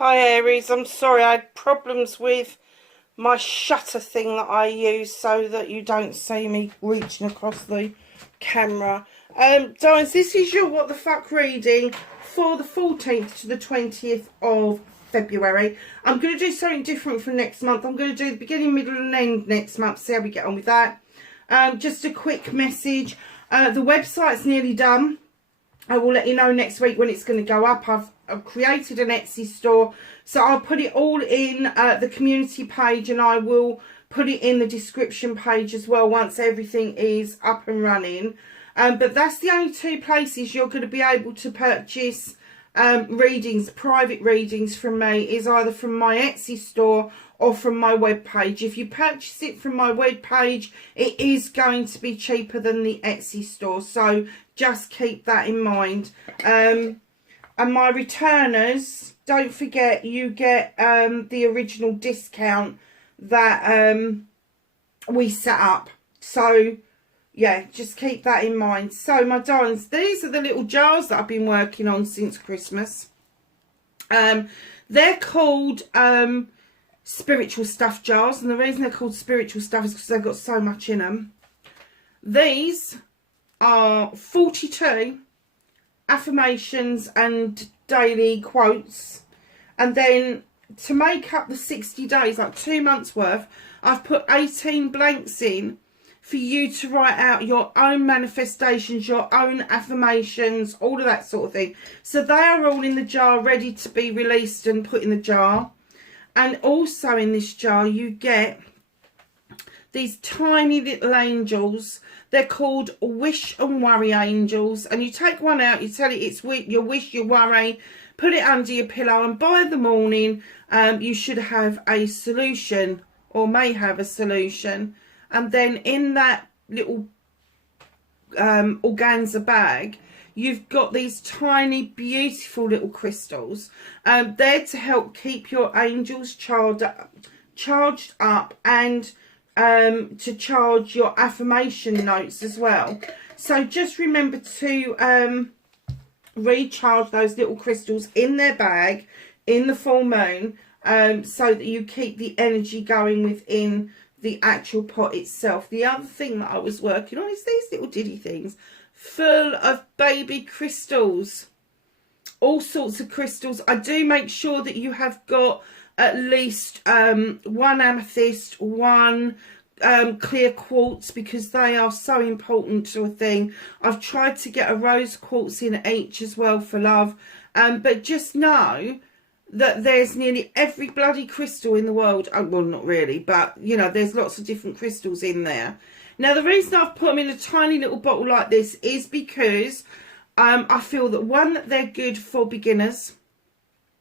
Hi Aries, I'm sorry I had problems with my shutter thing that I use so that you don't see me reaching across the camera. Darlings, this is your What the Fuck reading for the 14th to the 20th of February. I'm going to do something different for next month. I'm going to do the beginning, middle and end next month, see how we get on with that. Just a quick message. The website's nearly done. I will let you know next week when it's going to go up. I've created an Etsy store, so I'll put it all in the community page, and I will put it in the description page as well once everything is up and running. But that's the only two places you're going to be able to purchase readings, private readings from me, is either from my Etsy store or from my web page. If you purchase it from my web page, it is going to be cheaper than the Etsy store, so just keep that in mind. And my returners, don't forget you get the original discount that we set up. So yeah, just keep that in mind. So my darlings, these are the little jars that I've been working on since Christmas. They're called spiritual stuff jars, and the reason they're called spiritual stuff is because they've got so much in them. These are 42 affirmations and daily quotes, and then to make up the 60 days, like 2 months worth, I've put 18 blanks in for you to write out your own manifestations, your own affirmations, all of that sort of thing. So they are all in the jar, ready to be released and put in the jar. And also in this jar you get these tiny little angels. They're called wish and worry angels, and you take one out, you tell it it's your wish, your worry, put it under your pillow, and by the morning you should have a solution, or may have a solution. And then in that little organza bag, you've got these tiny beautiful little crystals. There to help keep your angels charged up, and to charge your affirmation notes as well. So just remember to recharge those little crystals in their bag in the full moon, so that you keep the energy going within the actual pot itself. The other thing that I was working on is these little diddy things full of baby crystals, all sorts of crystals. I do make sure that you have got at least one amethyst, one clear quartz, because they are so important to a thing. I've tried to get a rose quartz in each as well for love, but just know that there's nearly every bloody crystal in the world. Well, not really, but you know, there's lots of different crystals in there. Now the reason I've put them in a tiny little bottle like this is because I feel that, one, that they're good for beginners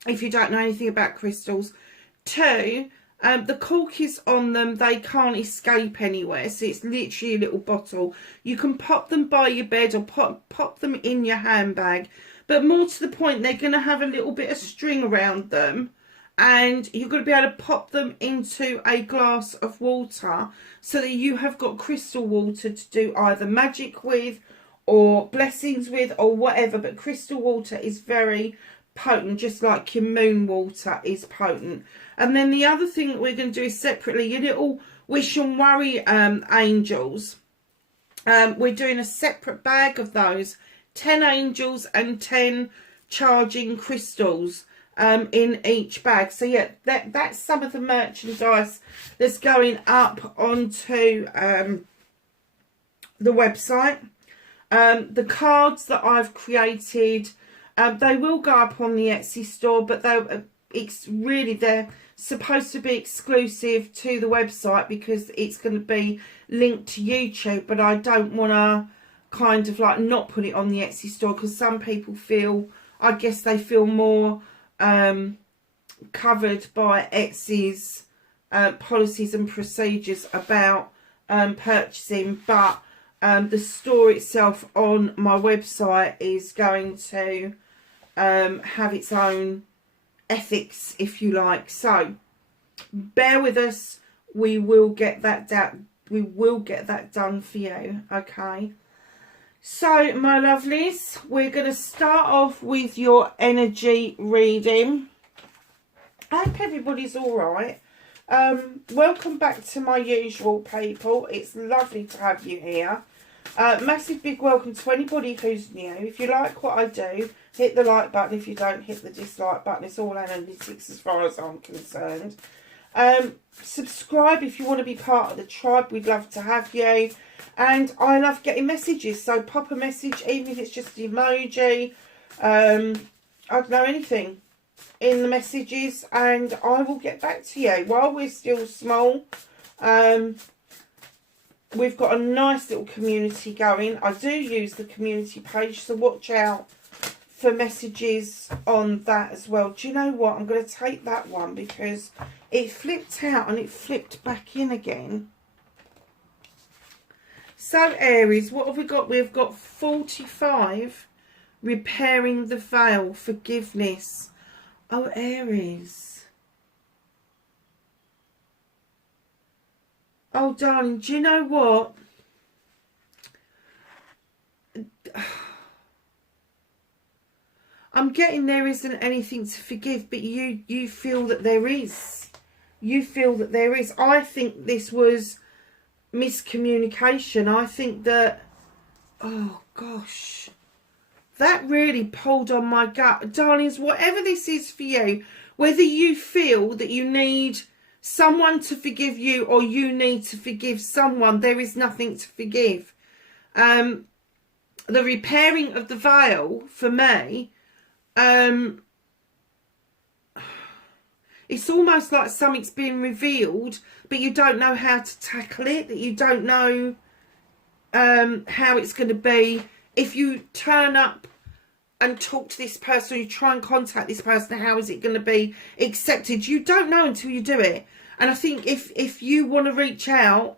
if you don't know anything about crystals. Two, the corkies on them, they can't escape anywhere, so it's literally a little bottle. You can pop them by your bed or pop them in your handbag, but more to the point, they're going to have a little bit of string around them, and you're going to be able to pop them into a glass of water so that you have got crystal water to do either magic with or blessings with or whatever. But crystal water is very potent, just like your moon water is potent. And then the other thing that we're going to do is separately, your little wish and worry angels. We're doing a separate bag of those, 10 angels and 10 charging crystals in each bag. So yeah, that's some of the merchandise that's going up onto the website. The cards that I've created, they will go up on the Etsy store, but they're supposed to be exclusive to the website because it's going to be linked to YouTube. But I don't want to kind of like not put it on the Etsy store, because some people feel, I guess they feel more covered by Etsy's policies and procedures about purchasing. But the store itself on my website is going to have its own ethics, if you like. So bear with us, we will get that done. We will get that done for you, okay? So my lovelies, we're going to start off with your energy reading. I hope everybody's alright. Welcome back to my usual, people. It's lovely to have you here. Massive big welcome to anybody who's new. If you like what I do, hit the like button. If you don't, hit the dislike button. It's all analytics as far as I'm concerned. Subscribe if you want to be part of the tribe. We'd love to have you. And I love getting messages, so pop a message, even if it's just an emoji. I don't know, anything in the messages, and I will get back to you. While we're still small, we've got a nice little community going. I do use the community page, so watch out for messages on that as well. Do you know what? I'm going to take that one because it flipped out and it flipped back in again. So, Aries, what have we got? We've got 45, repairing the veil, forgiveness. Oh, Aries. Oh, darling, do you know what? I'm getting there isn't anything to forgive, but you feel that there is. You feel that there is. I think this was miscommunication. I think that, oh gosh, that really pulled on my gut. Darlings, whatever this is for you, whether you feel that you need someone to forgive you or you need to forgive someone, there is nothing to forgive. The repairing of the veil, for me, it's almost like something's being revealed, but you don't know how to tackle it, that you don't know how it's going to be. If you turn up and talk to this person, or you try and contact this person, how is it going to be accepted? You don't know until you do it. And I think if you want to reach out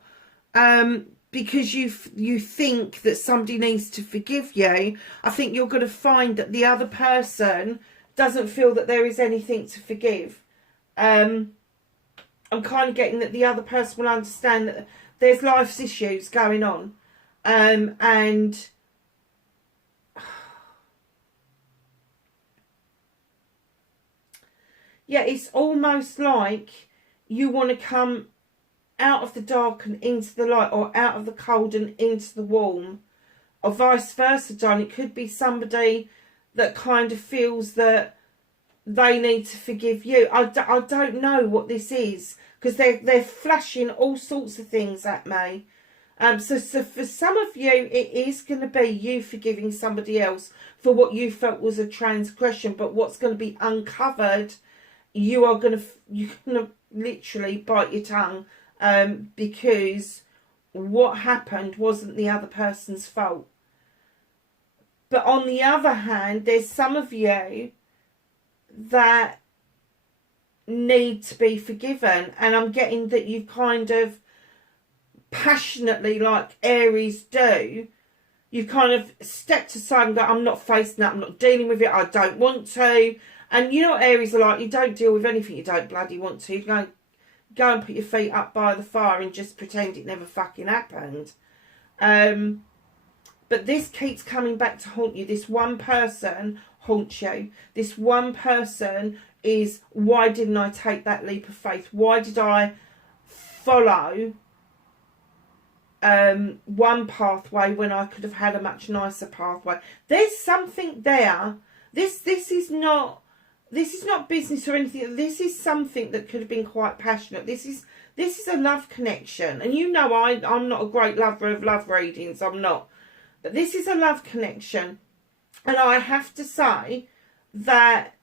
because you think that somebody needs to forgive you, I think you're going to find that the other person doesn't feel that there is anything to forgive. I'm kind of getting that the other person will understand that there's life's issues going on, and yeah, it's almost like you want to come out of the dark and into the light, or out of the cold and into the warm, or vice versa, darling. It could be somebody that kind of feels that they need to forgive you. I don't know what this is, because they're flashing all sorts of things at me. So for some of you, it is going to be you forgiving somebody else for what you felt was a transgression, but what's going to be uncovered, you're going to literally bite your tongue, because what happened wasn't the other person's fault. But on the other hand, there's some of you that need to be forgiven, and I'm getting that you kind of passionately, like Aries do, you've kind of stepped aside and go, I'm not facing that, I'm not dealing with it, I don't want to. And you know what Aries are like, you don't deal with anything you don't bloody want to. You go and put your feet up by the fire and just pretend it never fucking happened. But this keeps coming back to haunt you. This one person haunts you. This one person is, why didn't I take that leap of faith? Why did I follow one pathway when I could have had a much nicer pathway? There's something there. This is not business or anything. This is something that could have been quite passionate. This is a love connection. And you know I'm not a great lover of love readings. I'm not. But this is a love connection. And I have to say that,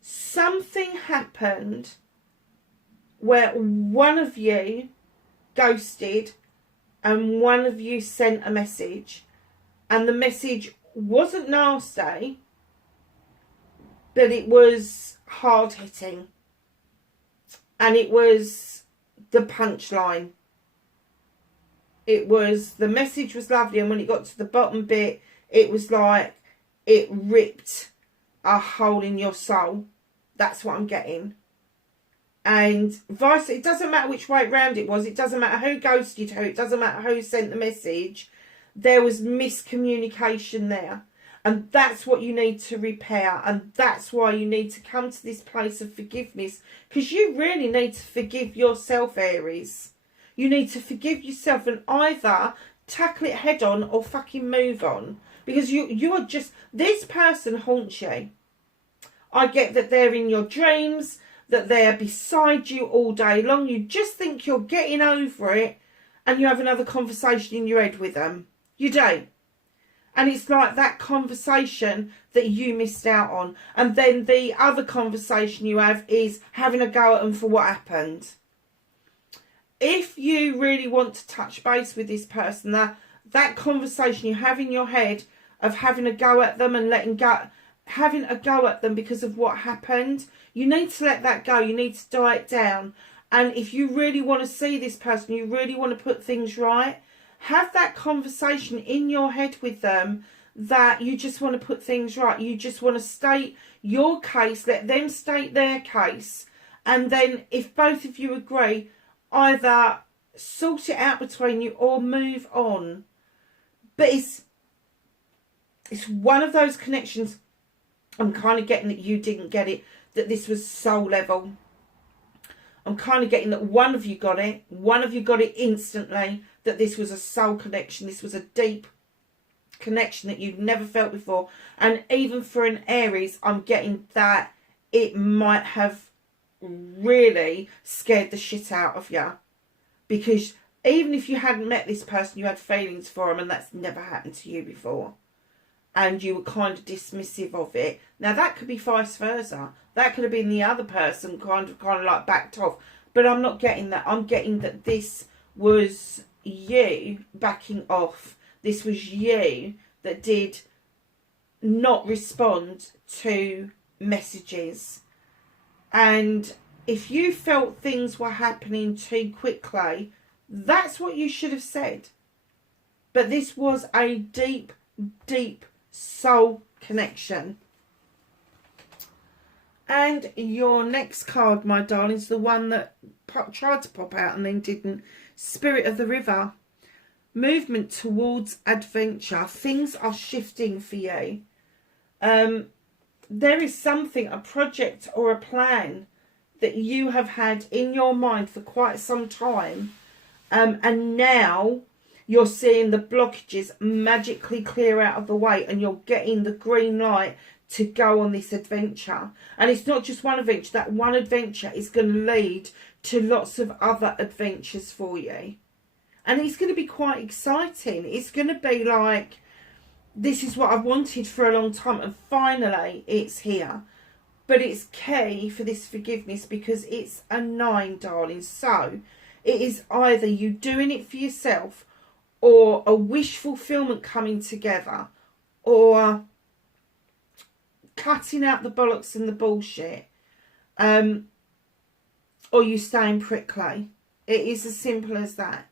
something happened where one of you ghosted and one of you sent a message, and the message wasn't nasty, but it was hard hitting, and it was the punchline. The message was lovely, and when it got to the bottom bit, it was like it ripped a hole in your soul. That's what I'm getting. And it doesn't matter which way round it was. It doesn't matter who ghosted who. It doesn't matter who sent the message. There was miscommunication there. And that's what you need to repair. And that's why you need to come to this place of forgiveness. Because you really need to forgive yourself, Aries. You need to forgive yourself and either tackle it head on or fucking move on. Because you are just... This person haunts you. I get that they're in your dreams, that they're beside you all day long. You just think you're getting over it and you have another conversation in your head with them. You don't. And it's like that conversation that you missed out on. And then the other conversation you have is having a go at them for what happened. If you really want to touch base with this person, that conversation you have in your head of having a go at them and having a go at them because of what happened, you need to let that go. You need to die it down. And if you really want to see this person, you really want to put things right, have that conversation in your head with them that you just want to put things right. You just want to state your case, let them state their case. And then if both of you agree, either sort it out between you or move on. But it's one of those connections. I'm kind of getting that you didn't get it, that this was soul level. I'm kind of getting that one of you got it. One of you got it instantly, that this was a soul connection. This was a deep connection that you'd never felt before. And even for an Aries, I'm getting that it might have really scared the shit out of you. Because even if you hadn't met this person, you had feelings for them, and that's never happened to you before. And you were kind of dismissive of it. Now, that could be vice versa. That could have been the other person kind of like backed off. But I'm not getting that. I'm getting that this was you backing off. This was you that did not respond to messages. And if you felt things were happening too quickly, that's what you should have said. But this was a deep, deep soul connection. And your next card, my darlings, the one that tried to pop out and then didn't. Spirit of the River. Movement towards adventure. Things are shifting for you. There is something, a project or a plan that you have had in your mind for quite some time. And now you're seeing the blockages magically clear out of the way, and you're getting the green light to go on this adventure. And it's not just one adventure. That one adventure is going to lead to lots of other adventures for you. And it's going to be quite exciting. It's going to be like, this is what I've wanted for a long time, and finally it's here. But it's key for this forgiveness because it's a 9, darling. So it is either you doing it for yourself, or a wish fulfillment coming together, or cutting out the bollocks and the bullshit, or you staying prickly. It is as simple as that.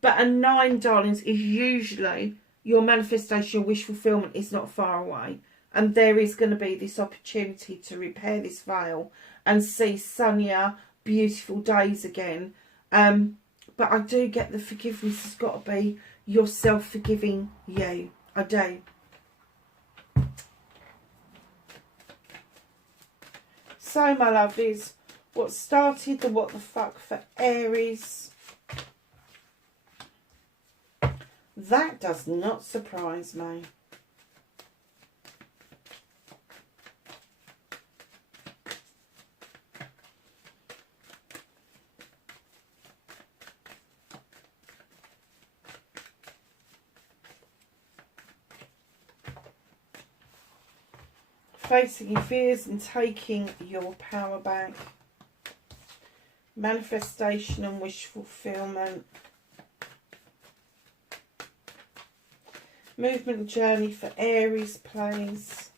But a 9, darlings, is usually your manifestation, your wish fulfillment is not far away. And there is going to be this opportunity to repair this veil and see sunnier, beautiful days again. But I do get the forgiveness has got to be yourself forgiving you. I do. So, my lovelies, what started the what the fuck for Aries, that does not surprise me. Facing your fears and taking your power back. Manifestation and wish fulfillment. Movement journey for Aries, please.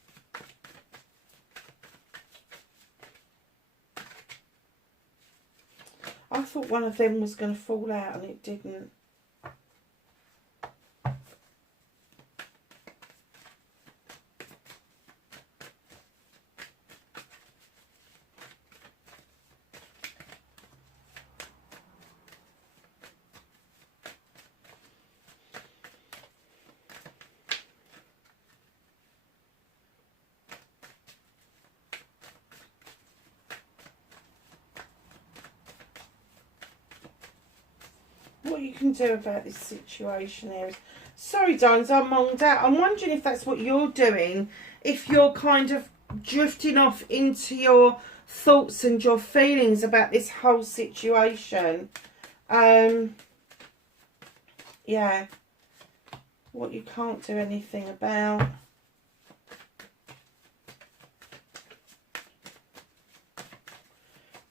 I thought one of them was going to fall out and it didn't. what you can do about this situation, Aries. Sorry, darlings, I'm monged out. I'm wondering if that's what you're doing. If you're kind of drifting off into your thoughts and your feelings about this whole situation. Yeah. What you can't do anything about.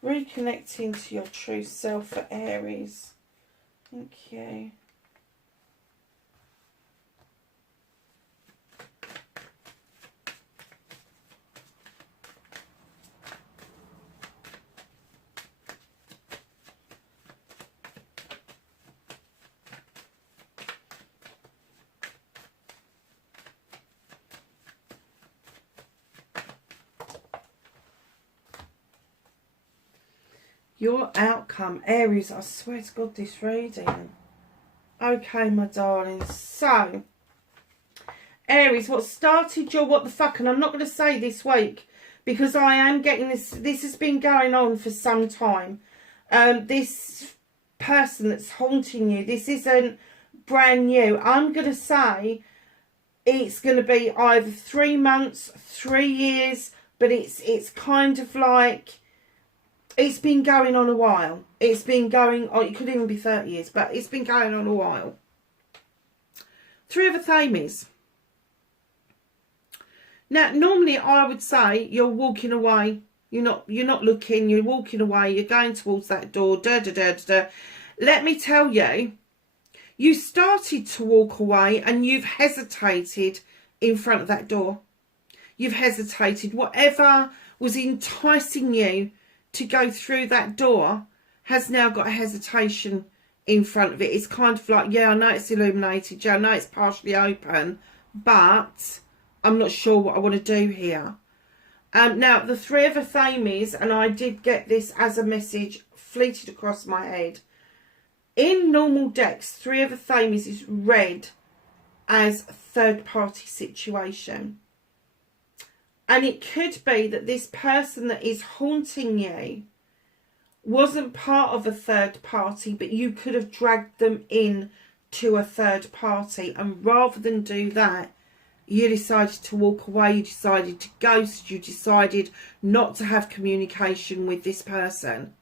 Reconnecting to your true self for Aries. Thank you. Your outcome, Aries. I swear to God, this reading. Okay, my darlings. So, Aries, what started your what the fuck, and I'm not going to say this week, because I am getting this. This has been going on for some time. This person that's haunting you, this isn't brand new. I'm going to say it's going to be either 3 months, 3 years, but it's kind of like, it's been going on a while. It's been going on, it could even be 30 years, but it's been going on a while. 3 of Athames. Now, normally I would say you're walking away. You're not looking, you're walking away, you're going towards that door, da da da da da. Let me tell you, you started to walk away and you've hesitated in front of that door. You've hesitated. Whatever was enticing you to go through that door has now got a hesitation in front of it. It's kind of like, yeah, I know it's illuminated, yeah, I know it's partially open, but I'm not sure what I want to do here. Now, the 3 of Athames, and I did get this as a message fleeted across my head. In normal decks, 3 of Athames is read as a third-party situation. And it could be that this person that is haunting you wasn't part of a third party, but you could have dragged them in to a third party. And rather than do that, you decided to walk away, you decided to ghost, you decided not to have communication with this person.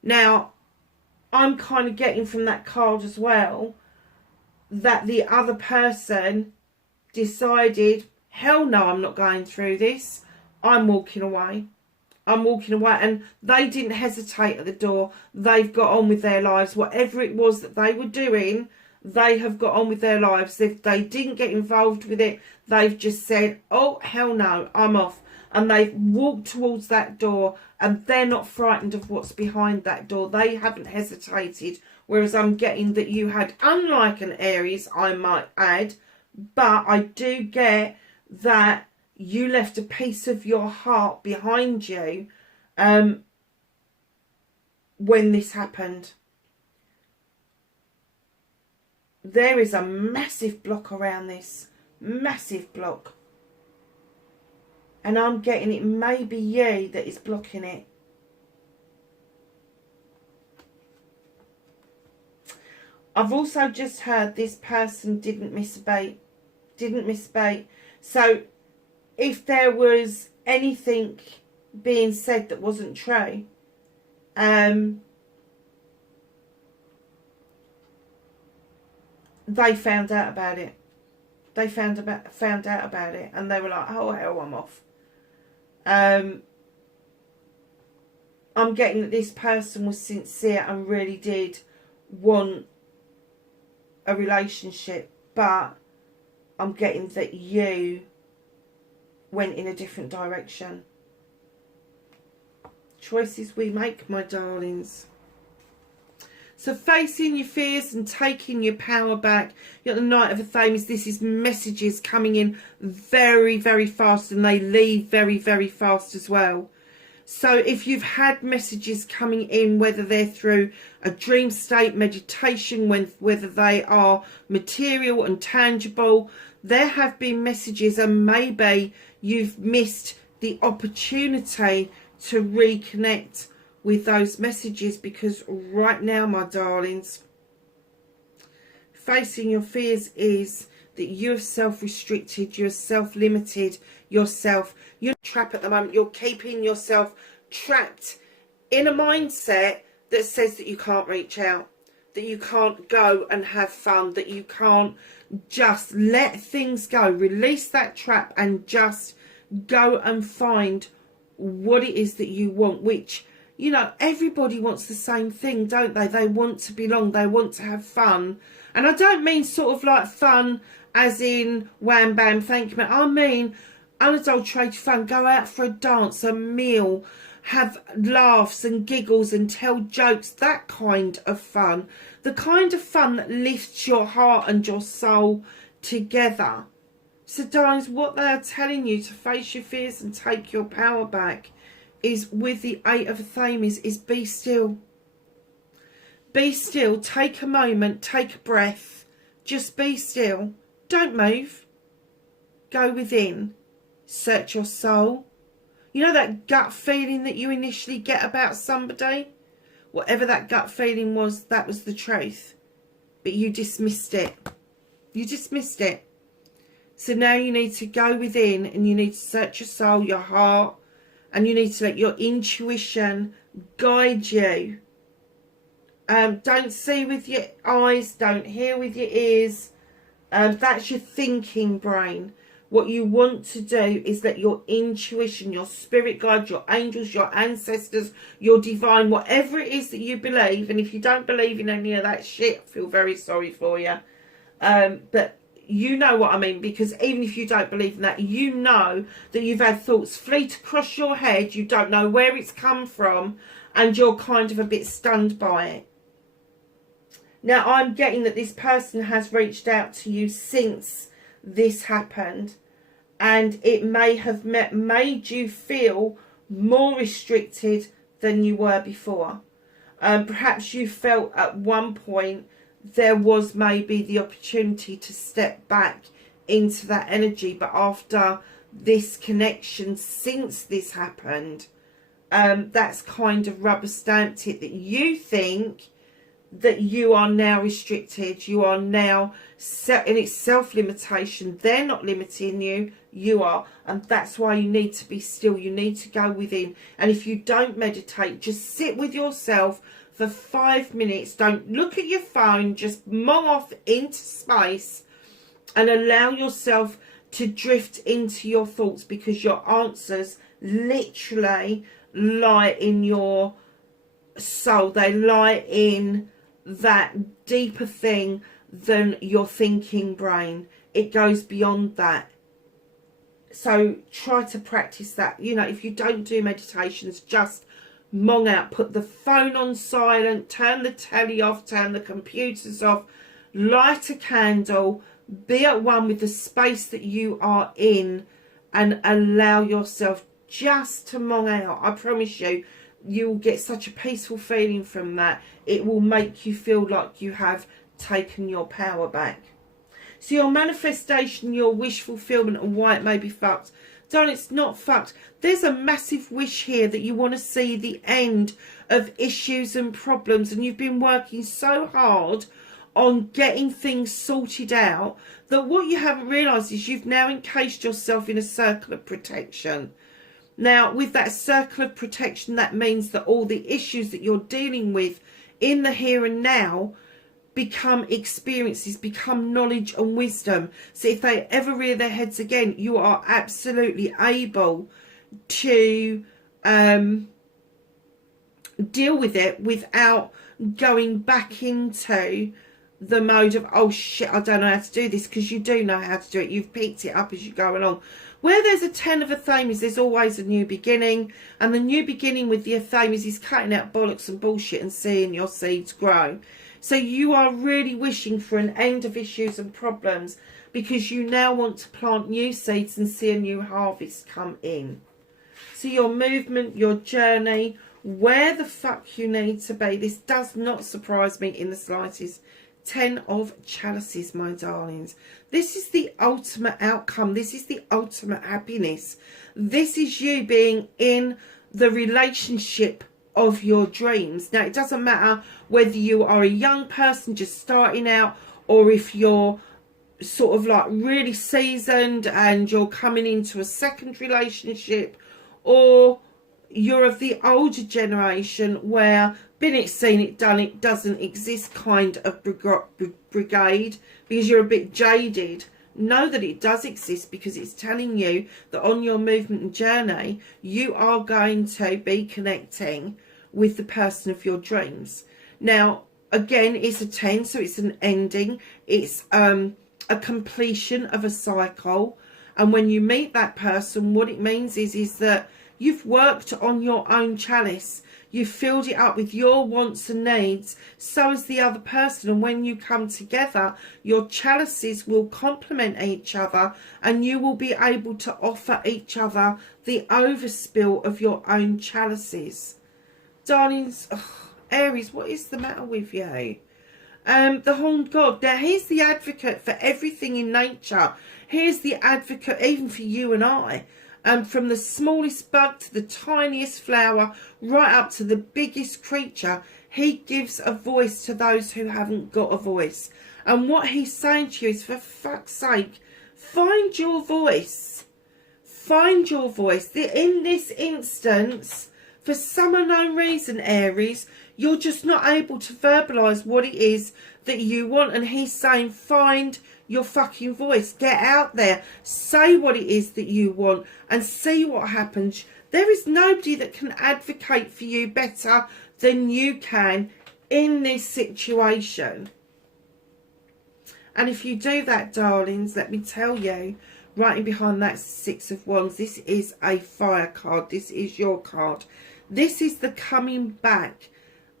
Now, I'm kind of getting from that card as well that the other person decided, hell no, I'm not going through this. I'm walking away. I'm walking away. And they didn't hesitate at the door. They've got on with their lives. Whatever it was that they were doing, they have got on with their lives. If they didn't get involved with it, they've just said, oh, hell no, I'm off. And they've walked towards that door, and they're not frightened of what's behind that door. They haven't hesitated. Whereas I'm getting that you had, unlike an Aries, I might add, but I do get that you left a piece of your heart behind you when this happened. There is a massive block around this. Massive block. And I'm getting it may be you that is blocking it. I've also just heard this person didn't miss a bait. Didn't miss a bait. So if there was anything being said that wasn't true, they found out about it. They found out about it, and they were like, oh hell, I'm off. I'm getting that this person was sincere and really did want a relationship, but I'm getting that you went in a different direction. Choices we make, my darlings. So facing your fears and taking your power back. You're the Knight of Athames. This is messages coming in very, very fast, and they leave very, very fast as well. So if you've had messages coming in, whether they're through a dream state, meditation, whether they are material and tangible, there have been messages, and maybe you've missed the opportunity to reconnect with those messages, because right now, my darlings, facing your fears is that you have self-restricted, you're self-limited yourself. You're trapped at the moment. You're keeping yourself trapped in a mindset that says that you can't reach out, that you can't go and have fun, that you can't just let things go, release that trap and just go and find what it is that you want, which, you know, everybody wants the same thing, don't they? They want to belong, they want to have fun. And I don't mean sort of like fun as in wham bam thank you man. I mean unadulterated fun. Go out for a dance, a meal, have laughs and giggles and tell jokes, that kind of fun. The kind of fun that lifts your heart and your soul together. So darlings, what they are telling you to face your fears and take your power back is, with the Eight of Thames, is be still. Be still, take a moment, take a breath, just be still. Don't move. Go within, search your soul. You know that gut feeling that you initially get about somebody? Whatever that gut feeling was, that was the truth. But you dismissed it. You dismissed it. So now you need to go within and you need to search your soul, your heart, and you need to let your intuition guide you. Don't see with your eyes, don't hear with your ears. That's your thinking brain. What you want to do is let your intuition, your spirit guide, your angels, your ancestors, your divine, whatever it is that you believe. And if you don't believe in any of that shit, I feel very sorry for you. But you know what I mean, because even if you don't believe in that, you know that you've had thoughts fleet across your head, you don't know where it's come from, and you're kind of a bit stunned by it. Now, I'm getting that this person has reached out to you since this happened, and it may have made you feel more restricted than you were before. Perhaps you felt at one point there was maybe the opportunity to step back into that energy, but after this connection, since this happened, that's kind of rubber stamped it, that you think that you are now restricted, you are now set in its self-limitation. They're not limiting you, you are. And that's why you need to be still, you need to go within. And if you don't meditate, just sit with yourself for 5 minutes. Don't look at your phone, just mong off into space and allow yourself to drift into your thoughts, because your answers literally lie in your soul. They lie in that deeper thing than your thinking brain. It goes beyond that. So try to practice that. You know, if you don't do meditations, just mong out, put the phone on silent, turn the telly off, turn the computers off, light a candle, be at one with the space that you are in, and allow yourself just to mong out. I promise you, you'll get such a peaceful feeling from that. It will make you feel like you have taken your power back. So your manifestation, your wish fulfillment, and why it may be fucked. Darling, it's not fucked. There's a massive wish here that you want to see the end of issues and problems, and you've been working so hard on getting things sorted out that what you haven't realised is you've now encased yourself in a circle of protection. Now, with that circle of protection, that means that all the issues that you're dealing with in the here and now become experiences, become knowledge and wisdom. So if they ever rear their heads again, you are absolutely able to deal with it without going back into the mode of, oh shit, I don't know how to do this, because you do know how to do it. You've picked it up as you go along. Where there's a 10 of Athames, there's always a new beginning. And the new beginning with the Athames is cutting out bollocks and bullshit and seeing your seeds grow. So you are really wishing for an end of issues and problems, because you now want to plant new seeds and see a new harvest come in. So your movement, your journey, where the fuck you need to be. This does not surprise me in the slightest. 10 of Chalices, my darlings. This is the ultimate outcome. This is the ultimate happiness. This is you being in the relationship of your dreams. Now, it doesn't matter whether you are a young person just starting out, or if you're sort of like really seasoned and you're coming into a second relationship, or you're of the older generation where been it, seen it, done it doesn't exist kind of brigade, because you're a bit jaded. Know that it does exist, because it's telling you that on your movement and journey you are going to be connecting with the person of your dreams. Now again, it's a 10, so it's an ending, it's a completion of a cycle. And when you meet that person, what it means is that you've worked on your own chalice. You've filled it up with your wants and needs, so has the other person. And when you come together, your chalices will complement each other, and you will be able to offer each other the overspill of your own chalices. Darlings, Aries, what is the matter with you? The Horned God. Now, he's the advocate for everything in nature. Here's the advocate even for you and I. From the smallest bug to the tiniest flower, right up to the biggest creature, he gives a voice to those who haven't got a voice. And what he's saying to you is, for fuck's sake, find your voice. Find your voice. In this instance, for some unknown reason, Aries, you're just not able to verbalise what it is that you want. And he's saying, find your fucking voice. Get out there. Say what it is that you want and see what happens. There is nobody that can advocate for you better than you can in this situation. And if you do that, darlings, let me tell you, right in behind that Six of Wands, this is a fire card. This is your card. This is the coming back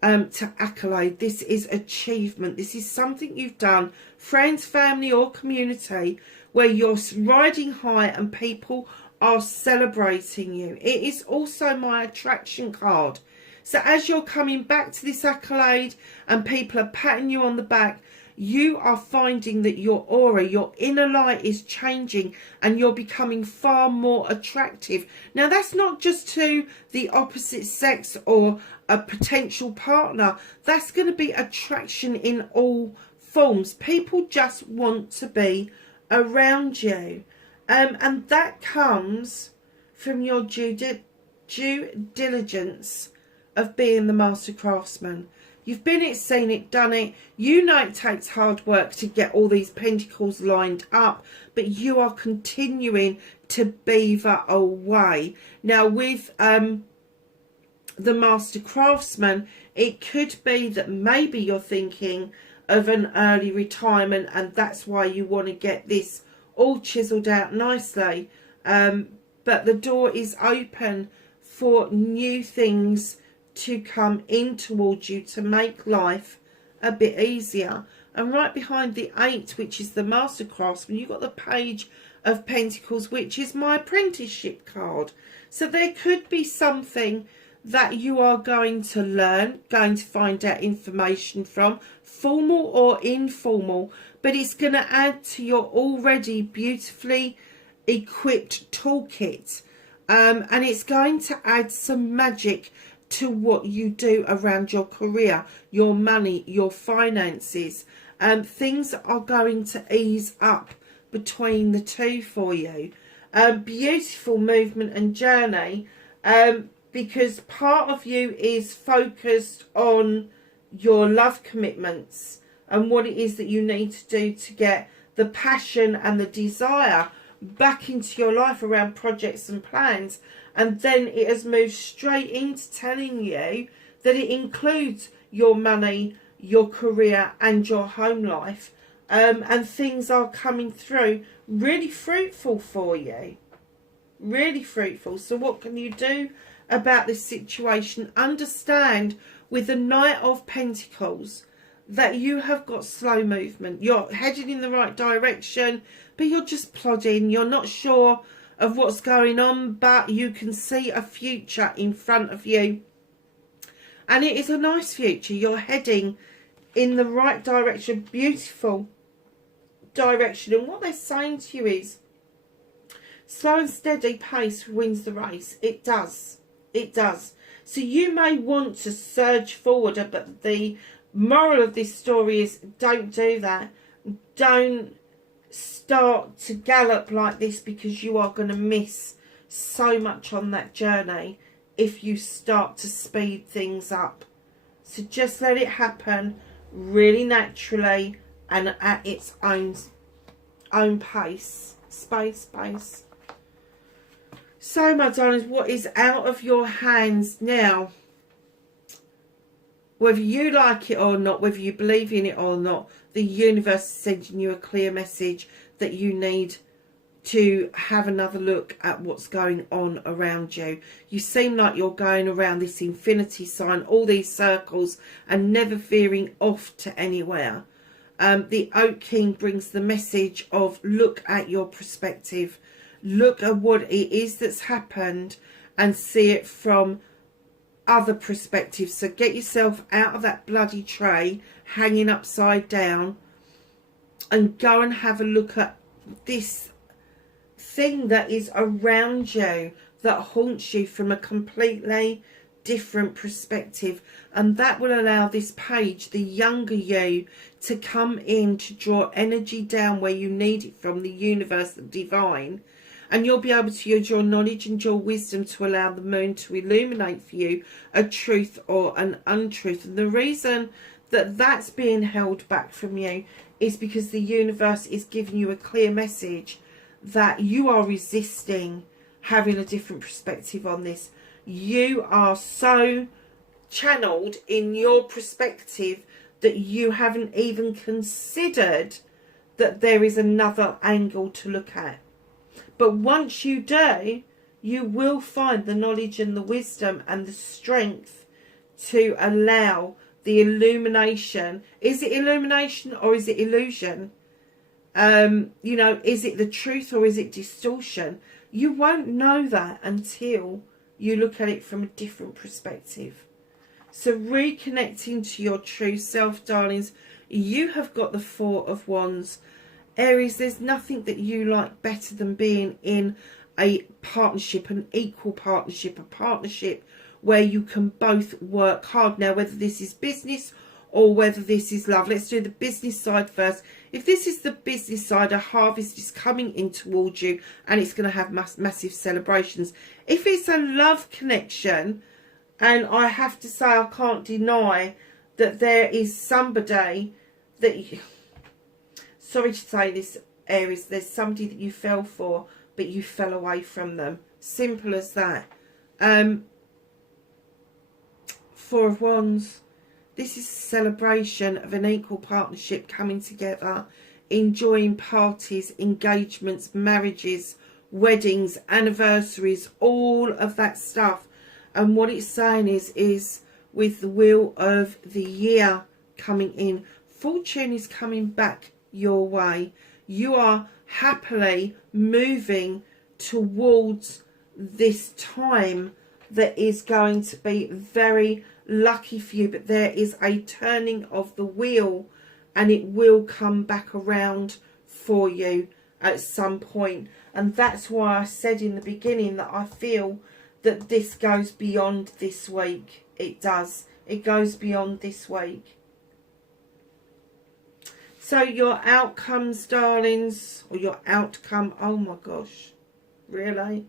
to accolade. This is achievement. This is something you've done, friends, family or community, where you're riding high and people are celebrating you. It is also my attraction card. So as you're coming back to this accolade and people are patting you on the back, you are finding that your aura, your inner light is changing, and you're becoming far more attractive. Now, that's not just to the opposite sex or a potential partner. That's going to be attraction in all forms. People just want to be around you. And that comes from your due diligence of being the master craftsman. You've been it, seen it, done it. You know it takes hard work to get all these pentacles lined up, but you are continuing to beaver away. Now, with the master craftsman, it could be that maybe you're thinking of an early retirement, and that's why you want to get this all chiseled out nicely. But the door is open for new things to come in towards you to make life a bit easier. And right behind the 8, which is the master craftsman, you've got the Page of Pentacles, which is my apprenticeship card. So there could be something that you are going to learn, going to find out information from, formal or informal, but it's going to add to your already beautifully equipped toolkit, and it's going to add some magic to what you do around your career, your money, your finances. Things are going to ease up between the two for you. Beautiful movement and journey, because part of you is focused on your love commitments and what it is that you need to do to get the passion and the desire back into your life around projects and plans. And then it has moved straight into telling you that it includes your money, your career and your home life. And things are coming through really fruitful for you. Really fruitful. So what can you do about this situation? Understand with the Knight of Pentacles that you have got slow movement. You're heading in the right direction, but you're just plodding. You're not sure of what's going on, but you can see a future in front of you. And it is a nice future. You're heading in the right direction, beautiful direction. And what they're saying to you is, slow and steady pace wins the race. It does. It does. So you may want to surge forward, but the moral of this story is don't do that. Don't start to gallop like this, because you are going to miss so much on that journey if you start to speed things up. So just let it happen really naturally and at its own pace. Space. So, my darlings, what is out of your hands now, whether you like it or not, whether you believe in it or not, the universe is sending you a clear message that you need to have another look at what's going on around you. You seem like you're going around this infinity sign, all these circles, and never veering off to anywhere. The Oak King brings the message of look at your perspective. Look at what it is that's happened and see it from other perspectives. So get yourself out of that bloody tray hanging upside down and go and have a look at this thing that is around you that haunts you from a completely different perspective. And that will allow this page, the younger you, to come in to draw energy down where you need it from the universe, the divine. And you'll be able to use your knowledge and your wisdom to allow the moon to illuminate for you a truth or an untruth. And the reason that that's being held back from you is because the universe is giving you a clear message that you are resisting having a different perspective on this. You are so channeled in your perspective that you haven't even considered that there is another angle to look at. But once you do, you will find the knowledge and the wisdom and the strength to allow the illumination. Is it illumination or is it illusion? You know, is it the truth or is it distortion? You won't know that until you look at it from a different perspective. So reconnecting to your true self, darlings, you have got the Four of Wands. Aries, there's nothing that you like better than being in a partnership, an equal partnership, a partnership where you can both work hard. Now, whether this is business or whether this is love. Let's do the business side first. If this is the business side, a harvest is coming in towards you and it's going to have massive celebrations. If it's a love connection, and I have to say I can't deny that there is somebody that you, sorry to say this, Aries, there's somebody that you fell for, but you fell away from them. Simple as that. Four of Wands. This is a celebration of an equal partnership coming together, enjoying parties, engagements, marriages, weddings, anniversaries, all of that stuff. And what it's saying is with the wheel of the year coming in, fortune is coming back your way. You are happily moving towards this time that is going to be very lucky for you, but there is a turning of the wheel and it will come back around for you at some point. And that's why I said in the beginning that I feel that this goes beyond this week. It does. It goes beyond this week. So your outcomes, darlings, or your outcome, oh my gosh, really?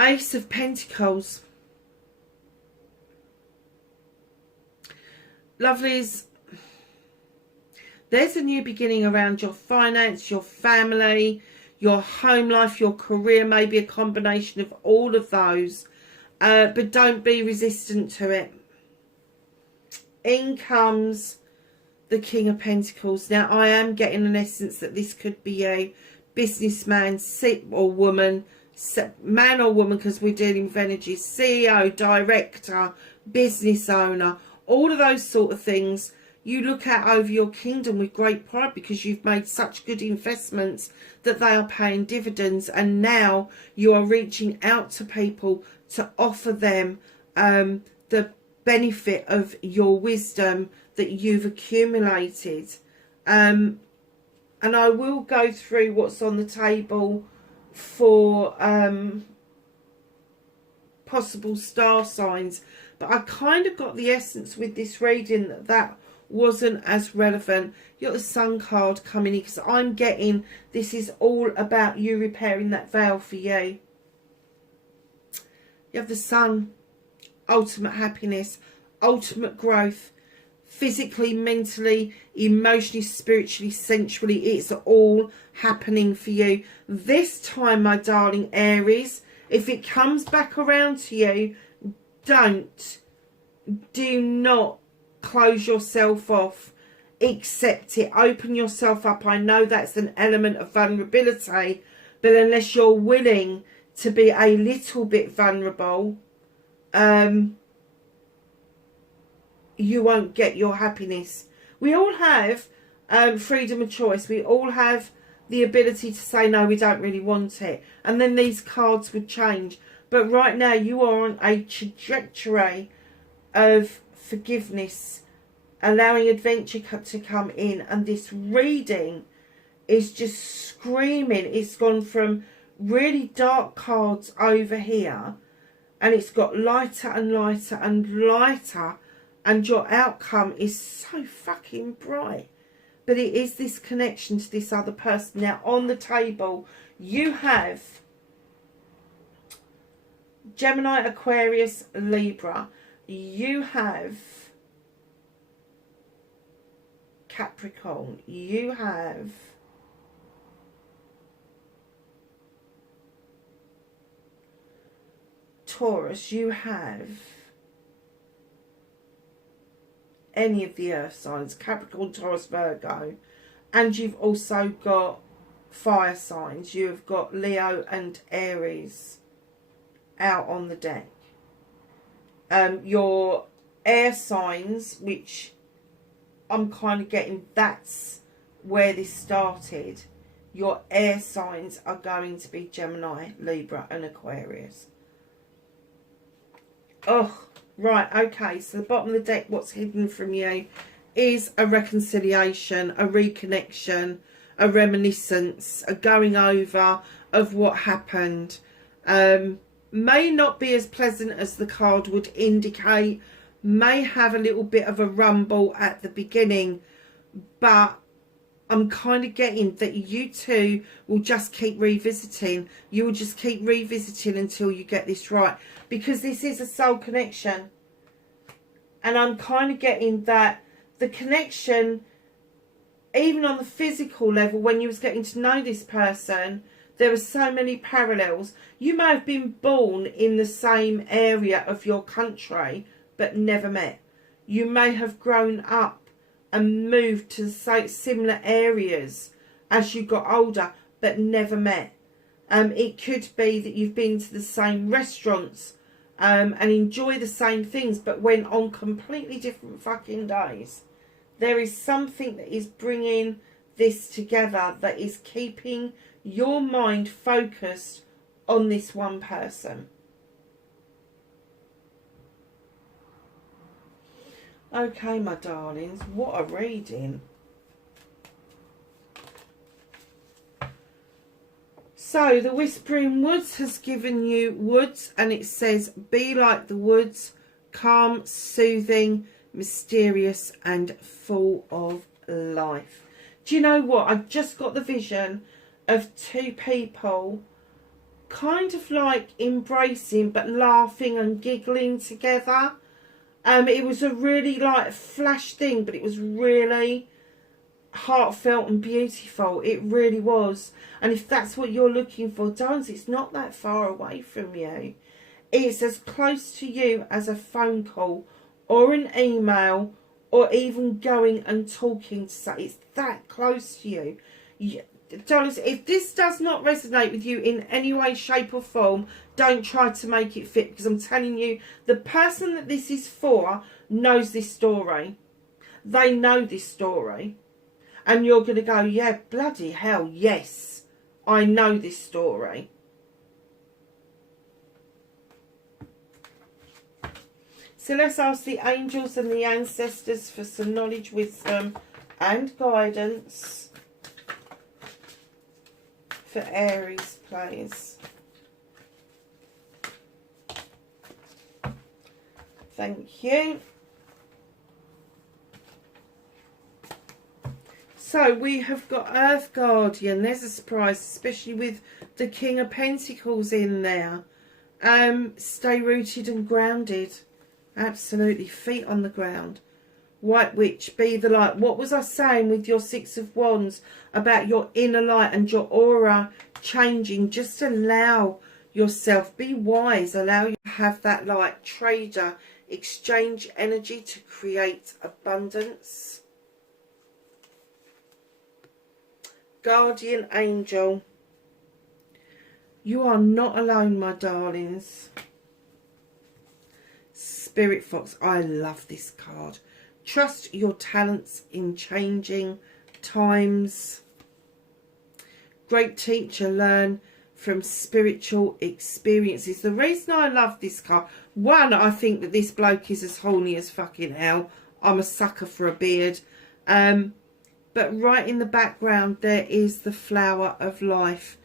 Ace of Pentacles. Lovelies, there's a new beginning around your finance, your family, your home life, your career, maybe a combination of all of those. But don't be resistant to it. In comes the King of Pentacles. Now, I am getting an essence that this could be a businessman or woman, man or woman, because we're dealing with energy, CEO, director, business owner, all of those sort of things. You look at over your kingdom with great pride because you've made such good investments that they are paying dividends, and now you are reaching out to people to offer them the benefit of your wisdom that you've accumulated. And I will go through what's on the table for possible star signs, but I kind of got the essence with this reading that wasn't as relevant. You got the Sun card coming in, because I'm getting this is all about you repairing that veil for you. You have the Sun, ultimate happiness, ultimate growth, physically, mentally, emotionally, spiritually, sensually. It's all happening for you. This time, my darling Aries, if it comes back around to you, do not close yourself off. Accept it. Open yourself up. I know that's an element of vulnerability, but unless you're willing to be a little bit vulnerable, you won't get your happiness. We all have freedom of choice. We all have the ability to say, no, we don't really want it. And then these cards would change. But right now, you are on a trajectory of forgiveness, allowing adventure to come in. And this reading is just screaming. It's gone from really dark cards over here, and it's got lighter and lighter and lighter, and your outcome is so fucking bright. But it is this connection to this other person. Now, on the table, you have Gemini, Aquarius, Libra. You have Capricorn. You have Taurus. You have any of the earth signs, Capricorn, Taurus, Virgo. And you've also got fire signs. You've got Leo and Aries out on the deck. Your air signs, which I'm kind of getting, that's where this started. Your air signs are going to be Gemini, Libra and Aquarius. Oh, right, okay, so the bottom of the deck, what's hidden from you is a reconciliation, a reconnection, a reminiscence, a going over of what happened. May not be as pleasant as the card would indicate, may have a little bit of a rumble at the beginning, but I'm kind of getting that you two will just keep revisiting. You will just keep revisiting until you get this right, because this is a soul connection. And I'm kind of getting that the connection, even on the physical level, when you was getting to know this person, there were so many parallels. You may have been born in the same area of your country, but never met. You may have grown up and moved to similar areas as you got older, but never met. It could be that you've been to the same restaurants and enjoy the same things, but went on completely different fucking days. There is something that is bringing this together, that is keeping your mind focused on this one person. Okay, my darlings, what a reading. So, the Whispering Woods has given you woods, and it says, be like the woods, calm, soothing, mysterious, and full of life. Do you know what? I just got the vision of two people kind of like embracing but laughing and giggling together. It was a really like flash thing, but it was really heartfelt and beautiful. It really was. And if that's what you're looking for, darlings, it's not that far away from you. It's as close to you as a phone call or an email, or even going and talking to say. It's that close to you. Darlings, if this does not resonate with you in any way, shape or form, don't try to make it fit, because I'm telling you, the person that this is for knows this story. They know this story. And you're going to go, yeah, bloody hell, yes, I know this story. So let's ask the angels and the ancestors for some knowledge, wisdom and guidance for Aries, please. Thank you. So we have got Earth Guardian. There's a surprise, especially with the King of Pentacles in there. Stay rooted and grounded. Absolutely. Feet on the ground. White Witch, be the light. What was I saying with your Six of Wands about your inner light and your aura changing? Just allow yourself. Be wise. Allow you to have that light. Trader. Exchange energy to create abundance. Guardian Angel. You are not alone, my darlings. Spirit Fox. I love this card. Trust your talents in changing times. Great teacher. Learn from spiritual experiences. The reason I love this card, one, I think that this bloke is as horny as fucking hell. I'm a sucker for a beard. But right in the background there is the Flower of Life,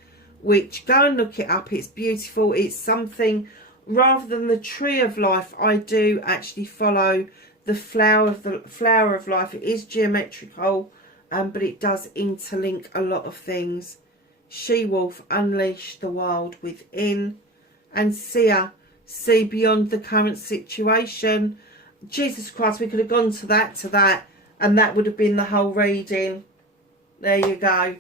which, go and look it up. It's beautiful. It's something, rather than the Tree of Life, I do actually follow the Flower of Life. It is geometrical, but it does interlink a lot of things. She-wolf, unleash the wild within. And seer, see beyond the current situation. Jesus Christ, we could have gone to that, and that would have been the whole reading. There you go.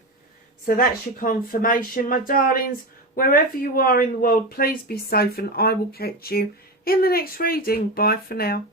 So that's your confirmation, my darlings. Wherever you are in the world, please be safe, and I will catch you in the next reading. Bye for now.